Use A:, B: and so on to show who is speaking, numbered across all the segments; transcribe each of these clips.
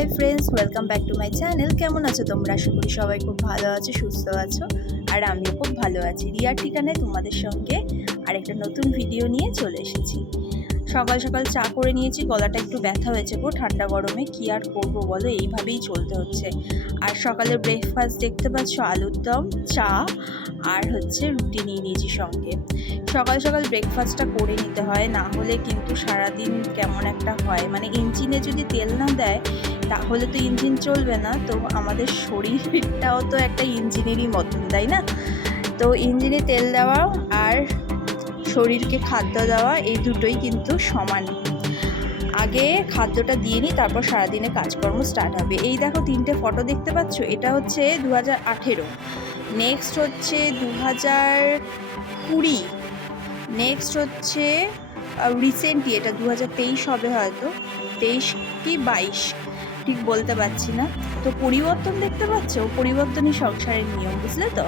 A: Hi friends, welcome back to my channel. কেমন আছো তোমরা? আশা করি সবাই খুব ভালো আছো, সুস্থ আছো। আর আমিও খুব ভালো আছি। রিয়ার ঠিকানায় তোমাদের সঙ্গে আরেকটা নতুন ভিডিও নিয়ে চলে এসেছি। সকাল সকাল চা করে নিয়েছি, গলাটা একটু ব্যথা হয়েছে গো, ঠান্ডা গরমে, কি আর করব বলো, এইভাবেই চলতে হচ্ছে। আর সকালে ব্রেকফাস্ট দেখতে পাচ্ছ, আলুর দম, চা, আর হচ্ছে রুটি নিয়ে নিয়েছি সঙ্গে। সকাল সকাল ব্রেকফাস্টটা করে নিতে হয়, না হলে কিন্তু সারাদিন কেমন একটা হয়। মানে ইঞ্জিনে যদি তেল না দেয়, তাহলে তো ইঞ্জিন চলবে না, তো আমাদের শরীরটাও তো একটা ইঞ্জিনেরই মতন, তাই না? তো ইঞ্জিনে তেল দেওয়া আর শরীরকে খাদ্য দেওয়া, এই দুটোই কিন্তু সমান। আগে খাদ্যটা দিয়ে নিই, তারপর সারাদিনে কাজকর্ম স্টার্ট হবে। এই দেখো তিনটে ফটো দেখতে পাচ্ছ? এটা হচ্ছে দু হাজার আঠেরো। নেক্সট হচ্ছে দু হাজার কুড়ি। নেক্সট হচ্ছে রিসেন্টলি এটা দু হাজার তেইশ হবে হয়তো। তেইশ কি বাইশ? ঠিক বলতে পারছি না। তো পরিবর্তন দেখতে পাচ্ছ? পরিবর্তনই সংসারের নিয়ম, বুঝলে তো?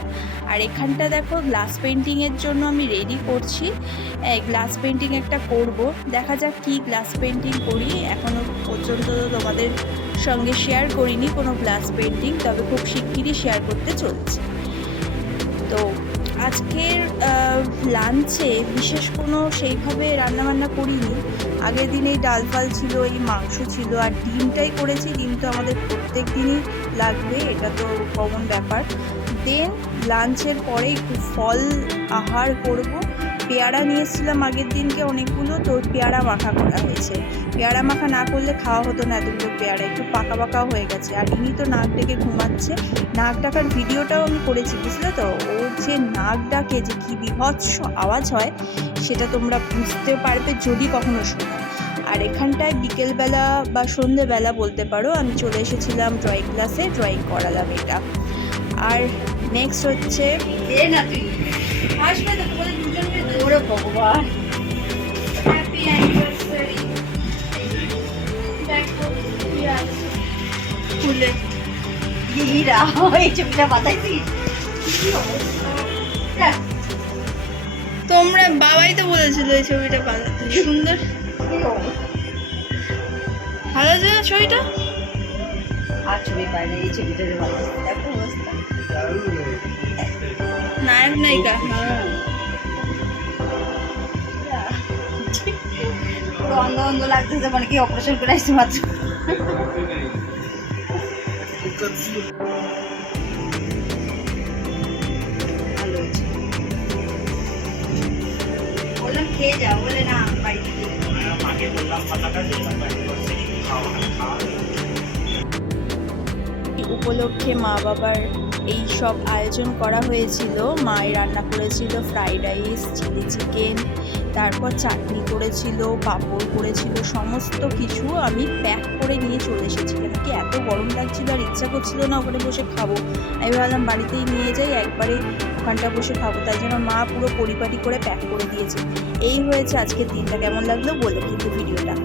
A: আর এখানটা দেখো গ্লাস পেন্টিংয়ের জন্য আমি রেডি করছি। গ্লাস পেন্টিং একটা করব। দেখা যাক কি গ্লাস পেন্টিং করি। এখনও পর্যন্ত তো তোমাদের সঙ্গে শেয়ার করিনি কোনো গ্লাস পেন্টিং তবে খুব শিগগিরই শেয়ার করতে চলছে। তো আজকের লাঞ্চে বিশেষ কোনো সেইভাবে রান্নাবান্না করিনি। আগের দিন এই ডাল ফাল ছিল, এই মাংস ছিল, আর ডিমটাই করেছি। ডিম তো আমাদের প্রত্যেক দিনই লাগবে, এটা তো কমন ব্যাপার। দেন লাঞ্চের পরে একটু ফল আহার করব। পেয়ারা নিয়ে এসেছিলাম আগের দিনকে অনেকগুলো, তো পেয়ারা মাখা করা হয়েছে। পেয়ারা মাখা না করলে খাওয়া হতো না এতগুলো পেয়ারা, একটু পাকা পাকাও হয়ে গেছে। আর ইনি তো নাক ডেকে ঘুমাচ্ছে। নাক ডাকার ভিডিওটাও আমি করেছি, বুঝলে তো? ওর যে নাক ডাকে, যে কী বিভৎস আওয়াজ হয়, সেটা তোমরা বুঝতে পারবে যদি কখনো শোনো। আর এখানটায় বিকেলবেলা বা সন্ধেবেলা বলতে পারো, আমি চলে এসেছিলাম ড্রয়িং ক্লাসে ড্রয়িং করালাম এটা। আর নেক্সট হচ্ছে
B: ভগবান। এই ছবিটা বাতাইছিস
A: তোমরা বাবাই তো বলেছিল এই ছবিটা বানাতে। সুন্দর। ভালো আছে না ছবিটা?
B: আর ছবি পাই না এই ছবিটা যে দেখো অবস্থা।
A: নায়ক নায়িকা।
B: অন্ধ অন্ধ লাগতেছে মানে কি অপারেশন করে আসছে মাত্র।
A: উপলক্ষে মা বাবার এই সব আয়োজন করা হয়েছিল। মায়ের রান্না করেছিল ফ্রাইড রাইস চিলি চিকেন তারপর চাটনি করেছিল, পাঁপড় করেছিল, সমস্ত কিছু আমি প্যাক করে নিয়ে চলে এত গরম লাগছিল আর ইচ্ছা করছিল না ওখানে বসে খাব। আমি ভাবলাম বাড়িতেই নিয়ে যাই, একবারে ওখানটা বসে খাব। তাই জন্য মা পুরো পরিপাটি করে প্যাক করে দিয়েছে। এই হয়েছে আজকের দিনটা। কেমন লাগল বলে কিন্তু ভিডিওটা।